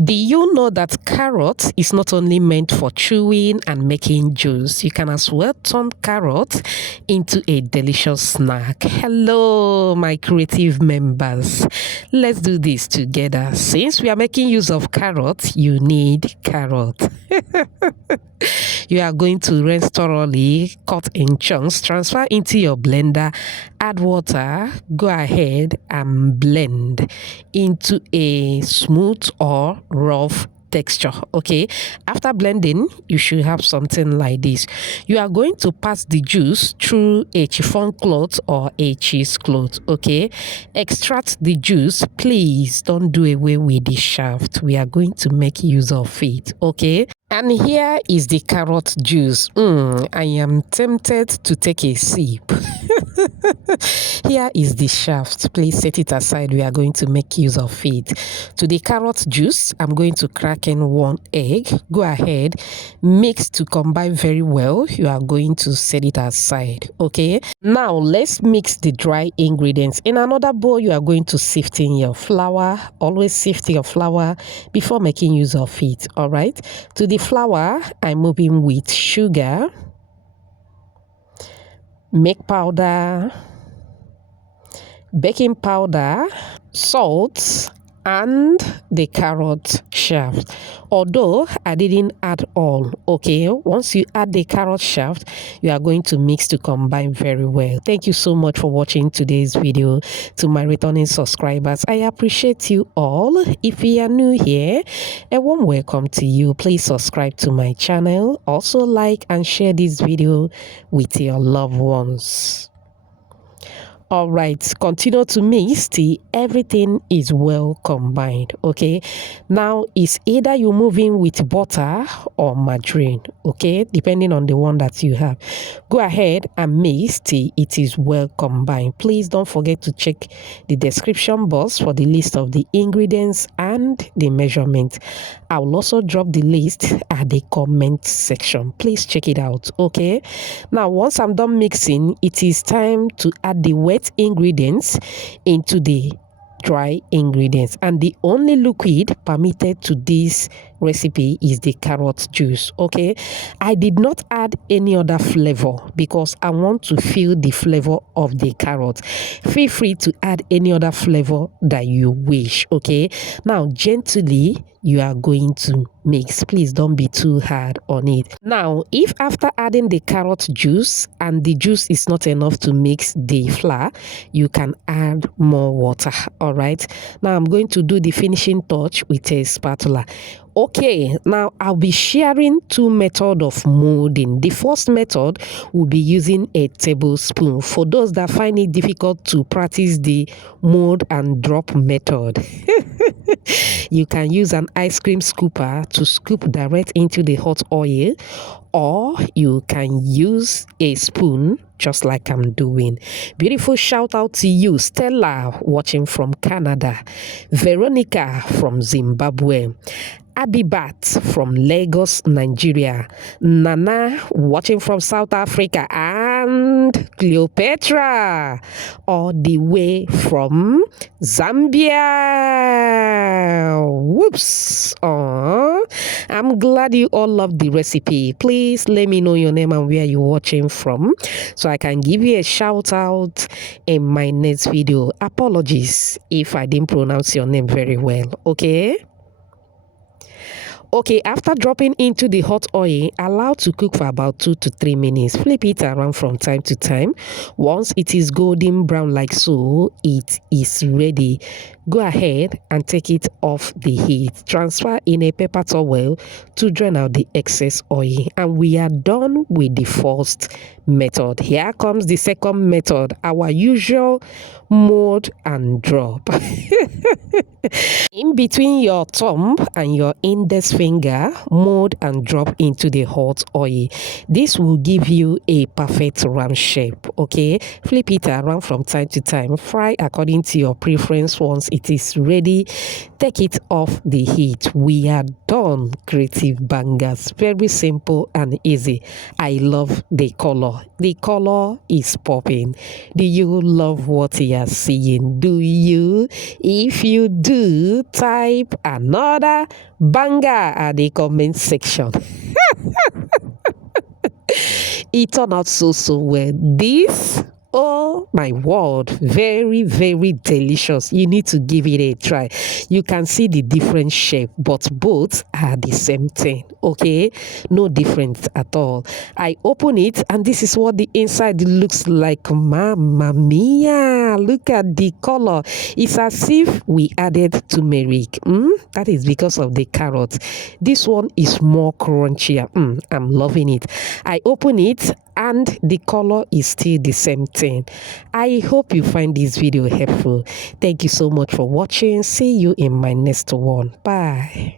Do you know that carrot is not only meant for chewing and making juice? You can as well turn carrot into a delicious snack. Hello, my creative members. Let's do this together. Since we are making use of carrot, you need carrot. You are going to rinse thoroughly, cut in chunks, transfer into your blender, add water, go ahead and blend into a smooth or rough texture. Okay, after blending you should have something like this. You are going to pass the juice through a chiffon cloth or a cheesecloth. Okay, extract the juice. Please don't do away with the shaft. We are going to make use of it. Okay, and here is the carrot juice. I am tempted to take a sip. Here is the shaft. Please set it aside. We are going to make use of it. To the carrot juice, I'm going to crack in 1 egg. Go ahead, mix to combine very well. You are going to set it aside. Okay, now let's mix the dry ingredients. In another bowl, you are going to sift in your flour. Always sift your flour before making use of it. All right, to the flour, I'm moving with sugar, milk powder, baking powder, salt, and the carrot shaft. Although I didn't add all. Okay, once you add the carrot shaft, you are going to mix to combine very well. Thank you so much for watching today's video. To my returning subscribers, I appreciate you all. If you are new here, a warm welcome to you. Please subscribe to my channel. Also like and share this video with your loved ones. All right, continue to mix till everything is well combined. Okay, now it's either you move in with butter or margarine. Okay, depending on the one that you have. Go ahead and mix till it is well combined. Please don't forget to check the description box for the list of the ingredients and the measurement. I will also drop the list at the comment section. Please check it out. Okay, now once I'm done mixing, it is time to add the wet ingredients into the dry ingredients, and the only liquid permitted to this recipe is the carrot juice. Okay, I did not add any other flavor because I want to feel the flavor of the carrot. Feel free to add any other flavor that you wish. Okay, now gently you are going to mix. Please don't be too hard on it. Now, if after adding the carrot juice and the juice is not enough to mix the flour, you can add more water. All right, now I'm going to do the finishing touch with a spatula. Okay, now I'll be sharing two methods of molding. The first method will be using a tablespoon. For those that find it difficult to practice the mold and drop method, you can use an ice cream scooper to scoop direct into the hot oil, or you can use a spoon just like I'm doing. Beautiful shout out to you, Stella watching from Canada, Veronica from Zimbabwe, Abibat from Lagos, Nigeria, Nana watching from South Africa, and Cleopatra all the way from Zambia. Whoops. I'm glad you all love the recipe. Please let me know your name and where you're watching from so I can give you a shout out in my next video. Apologies if I didn't pronounce your name very well. Okay, after dropping into the hot oil, allow to cook for about 2 to 3 minutes. Flip it around from time to time. Once it is golden brown like so, it is ready. Go ahead and take it off the heat. Transfer in a paper towel to drain out the excess oil. And we are done with the first method. Here comes the second method, our usual mold and drop. In between your thumb and your index finger, mold and drop into the hot oil. This will give you a perfect round shape. Okay, flip it around from time to time. Fry according to your preference. Once it is ready, take it off the heat. We are done. Creative bangers, very simple and easy. I love the color. The color is popping. Do you love what you are seeing? Do you? If you do, type another banger at the comment section. It turned out so well. This, oh my word, very delicious. You need to give it a try. You can see the different shape, but both are the same thing. Okay, no difference at all. I open it and this is what the inside looks like. Mamma mia, look at the color. It's as if we added turmeric. That is because of the carrot. This one is more crunchier. I'm loving it. I open it and the color is still the same thing. I hope you find this video helpful. Thank you so much for watching. See you in my next one. Bye.